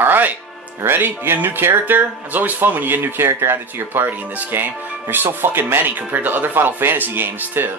Alright, you ready? You get a new character? It's always fun when you get a new character added to your party in this game. There's so fucking many compared to other Final Fantasy games, too.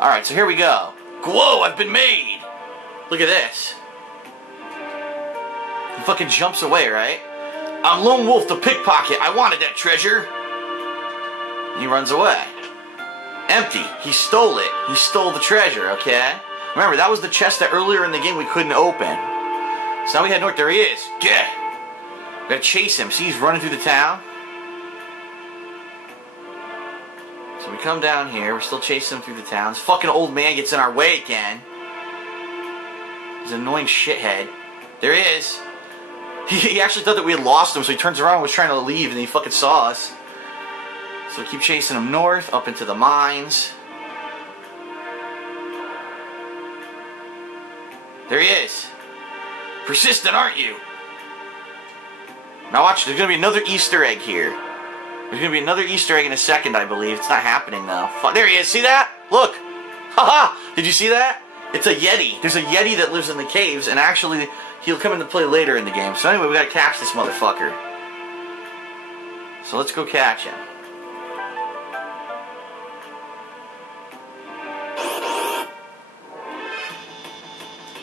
Alright, so here we go. Whoa, I've been made! Look at this. He fucking jumps away, right? I'm Lone Wolf the Pickpocket. I wanted that treasure. And he runs away. Empty. He stole it. He stole the treasure, okay? Remember, that was the chest that earlier in the game we couldn't open. So now we head north. There he is. Yeah. We gotta chase him. See, he's running through the town. So we come down here. We're still chasing him through the town. This fucking old man gets in our way again. He's an annoying shithead. There he is. He actually thought that we had lost him, so he turns around and was trying to leave, and he fucking saw us. So we keep chasing him north, up into the mines. There he is. Persistent, aren't you? Now watch, there's going to be another Easter egg here. There's going to be another Easter egg in a second, I believe. It's not happening, though. There he is. See that? Look. Haha. Did you see that? It's a Yeti. There's a Yeti that lives in the caves, and actually, he'll come into play later in the game. So anyway, we got to catch this motherfucker. So let's go catch him.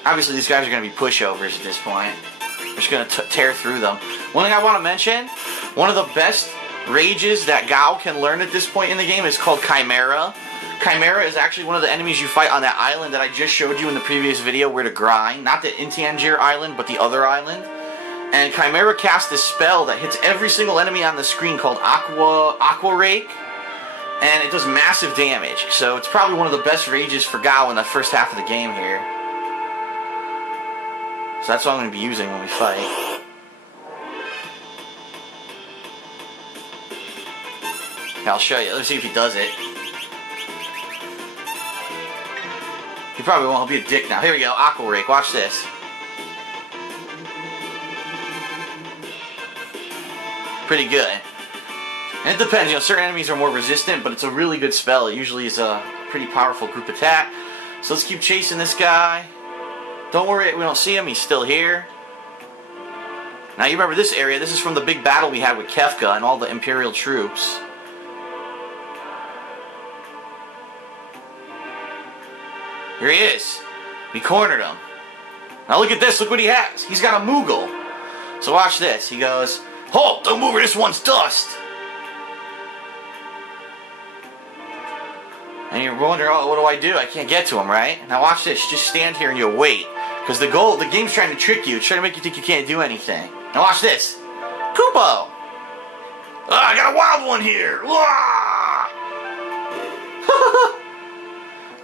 Obviously, these guys are going to be pushovers at this point. We're just going to tear through them. One thing I want to mention, one of the best rages that Gao can learn at this point in the game is called Chimera. Chimera is actually one of the enemies you fight on that island that I just showed you in the previous video where to grind. Not the Intianjir island, but the other island. And Chimera casts this spell that hits every single enemy on the screen called Aqua Rake. And it does massive damage. So it's probably one of the best rages for Gao in the first half of the game here. So that's what I'm going to be using when we fight. I'll show you. Let's see if he does it. He probably won't. He'll be a dick now. Here we go. Aqua Rake. Watch this. Pretty good. And it depends. You know, certain enemies are more resistant, but it's a really good spell. It usually is a pretty powerful group attack. So let's keep chasing this guy. Don't worry, we don't see him. He's still here. Now you remember this area. This is from the big battle we had with Kefka and all the Imperial troops. Here he is. We cornered him. Now look at this. Look what he has. He's got a Moogle. So watch this. He goes, "Halt! Don't move or this one's dust." And you're wondering, oh, what do I do? I can't get to him, right? Now watch this. Just stand here and you'll wait. Because the game's trying to trick you. It's trying to make you think you can't do anything. Now watch this. Kupo! I got a wild one here!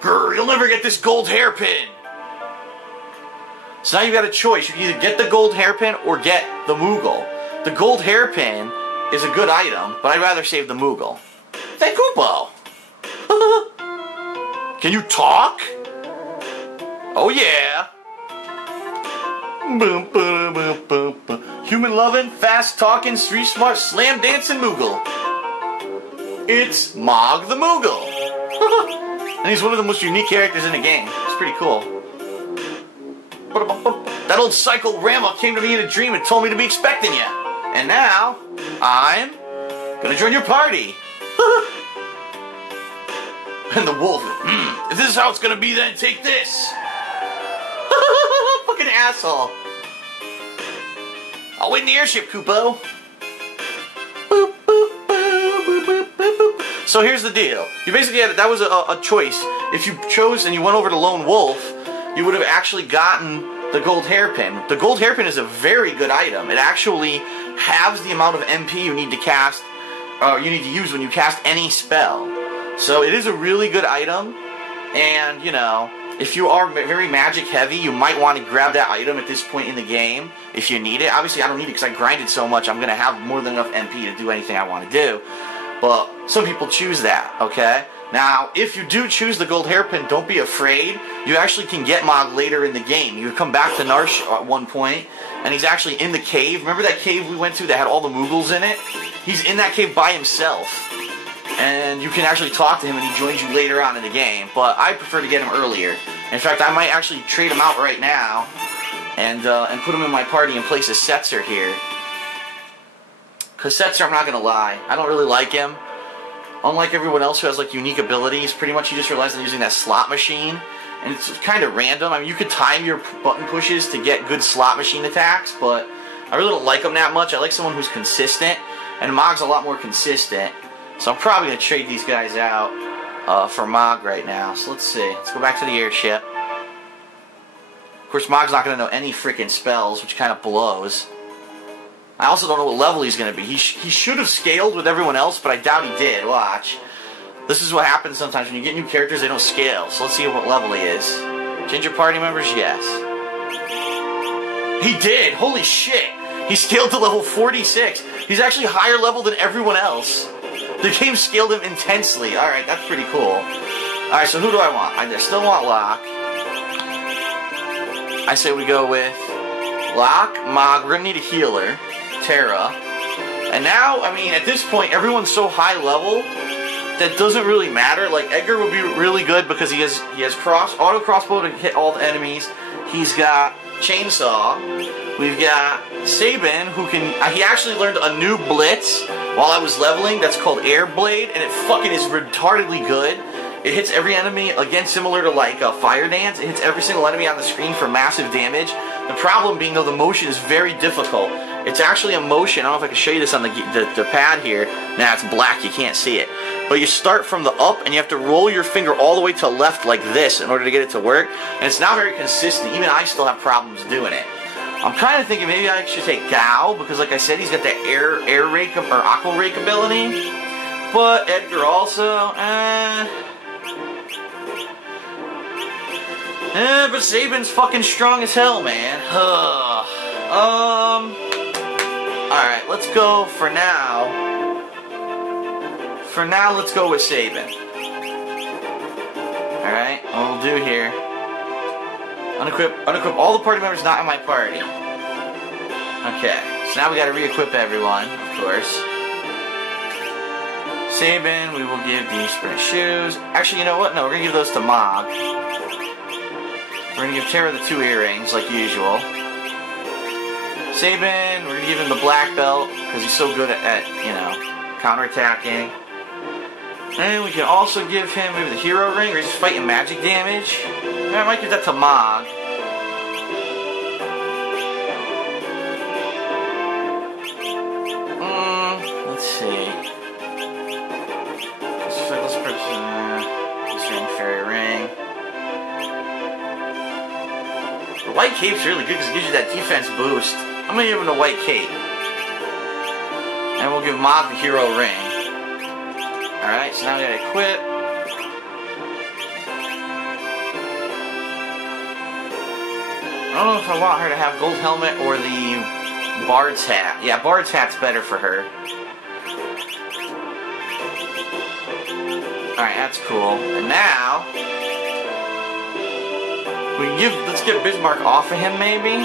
Grr, you'll never get this gold hairpin! So now you've got a choice. You can either get the gold hairpin or get the Moogle. The gold hairpin is a good item, but I'd rather save the Moogle. Thank Kupo! Can you talk? Oh yeah! Boom, boom, boom, boom, boom. Human loving, fast talking, street smart, slam dancing Moogle. It's Mog the Moogle. And he's one of the most unique characters in the game. It's pretty cool. That old psycho Rama came to me in a dream and told me to be expecting you. And now, I'm gonna join your party. And the wolf, if this is how it's gonna be, then take this. Fucking asshole. I'll wait in the airship, Kupo. Boop, boop, boop, boop, boop, boop. So here's the deal. You basically had, that was a choice. If you chose and you went over to Lone Wolf, you would have actually gotten the gold hairpin. The gold hairpin is a very good item. It actually halves the amount of MP you need to cast, you need to use when you cast any spell. So it is a really good item, and you know, if you are very magic heavy, you might want to grab that item at this point in the game if you need it. Obviously I don't need it because I grinded so much I'm going to have more than enough MP to do anything I want to do. But some people choose that, okay? Now, if you do choose the gold hairpin, don't be afraid. You actually can get Mog later in the game. You come back to Narsh at one point, and he's actually in the cave. Remember that cave we went to that had all the Moogles in it? He's in that cave by himself. And you can actually talk to him and he joins you later on in the game. But I prefer to get him earlier. In fact, I might actually trade him out right now and put him in my party in place of Setzer here. Because Setzer, I'm not going to lie, I don't really like him. Unlike everyone else who has like unique abilities, pretty much you just realize I'm using that slot machine. And it's kind of random. I mean, you could time your button pushes to get good slot machine attacks, but I really don't like him that much. I like someone who's consistent, and Mog's a lot more consistent. So I'm probably going to trade these guys out for Mog right now. So let's see. Let's go back to the airship. Of course, Mog's not going to know any freaking spells, which kind of blows. I also don't know what level he's going to be. He should have scaled with everyone else, but I doubt he did. Watch. This is what happens sometimes when you get new characters, they don't scale. So let's see what level he is. Change your party members? Yes. He did! Holy shit! He scaled to level 46. He's actually higher level than everyone else. The game scaled him intensely. Alright, that's pretty cool. Alright, so who do I want? I still want Locke. I say we go with Locke, Mog. We're going to need a healer. Terra. And now, I mean, at this point, everyone's so high level that doesn't really matter. Like, Edgar would be really good because he has auto crossbow to hit all the enemies. He's got Chainsaw. We've got Sabin, who can... he actually learned a new blitz while I was leveling that's called Air Blade, and it fucking is retardedly good. It hits every enemy, again, similar to, like, Fire Dance. It hits every single enemy on the screen for massive damage. The problem being, though, the motion is very difficult. It's actually a motion. I don't know if I can show you this on the pad here. Nah, it's black. You can't see it. But you start from the up, and you have to roll your finger all the way to left like this in order to get it to work. And it's not very consistent. Even I still have problems doing it. I'm kind of thinking maybe I should take Gao, because like I said, he's got that air rake or aqua rake ability. But Edgar also, but Sabin's fucking strong as hell, man. Alright, let's go for now. For now, let's go with Sabin. Alright, what we'll do here. Unequip all the party members not in my party. Okay, so now we gotta re-equip everyone, of course. Sabin, we will give the sprint shoes. Actually, you know what? No, we're gonna give those to Mog. We're gonna give Terra the 2 earrings, like usual. Sabin, we're gonna give him the black belt, because he's so good at, you know, counterattacking. And we can also give him maybe the hero ring, or he's just fighting magic damage. I might give that to Mog. Let's see. Fairy ring. The white cape's really good because it gives you that defense boost. I'm gonna give him the white cape. And we'll give Mog the hero ring. Alright, so now we gotta equip. I don't know if I want her to have gold helmet or the Bard's hat. Yeah, Bard's hat's better for her. Alright, that's cool. And now let's get Bismarck off of him maybe?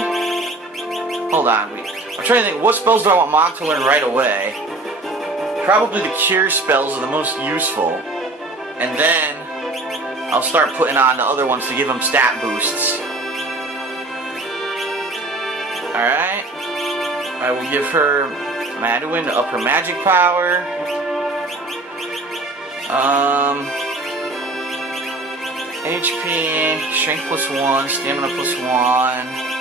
Hold on. I'm trying to think, what spells do I want Mog to learn right away? Probably the cure spells are the most useful. And then I'll start putting on the other ones to give him stat boosts. Alright. I will give her Maduin to up her magic power. HP, strength +1, stamina +1.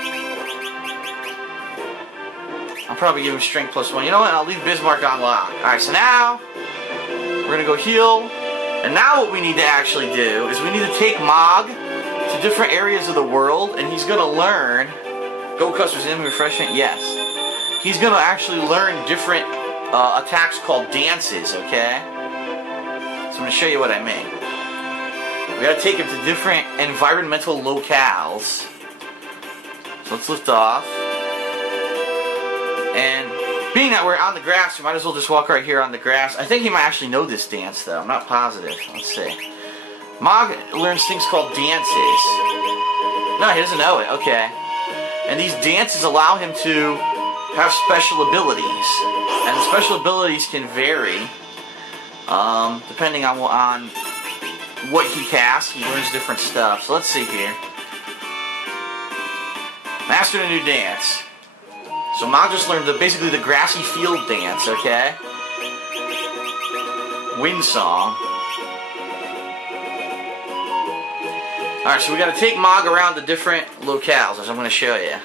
I'll probably give him strength +1. You know what? I'll leave Bismarck on lock. Alright, so now we're gonna go heal. And now what we need to actually do is we need to take Mog to different areas of the world, and he's gonna learn. Go customers in refreshment, yes. He's gonna actually learn different attacks called dances, okay? So I'm gonna show you what I mean. We gotta take him to different environmental locales. So let's lift off. And being that we're on the grass, we might as well just walk right here on the grass. I think he might actually know this dance, though. I'm not positive. Let's see. Mog learns things called dances. No, he doesn't know it. Okay. And these dances allow him to have special abilities. And the special abilities can vary depending on what he casts. He learns different stuff. So let's see here. Master a new dance. So Mog just learned basically the grassy field dance, okay? Wind song. Alright, so we gotta take Mog around the different locales, as I'm gonna show you.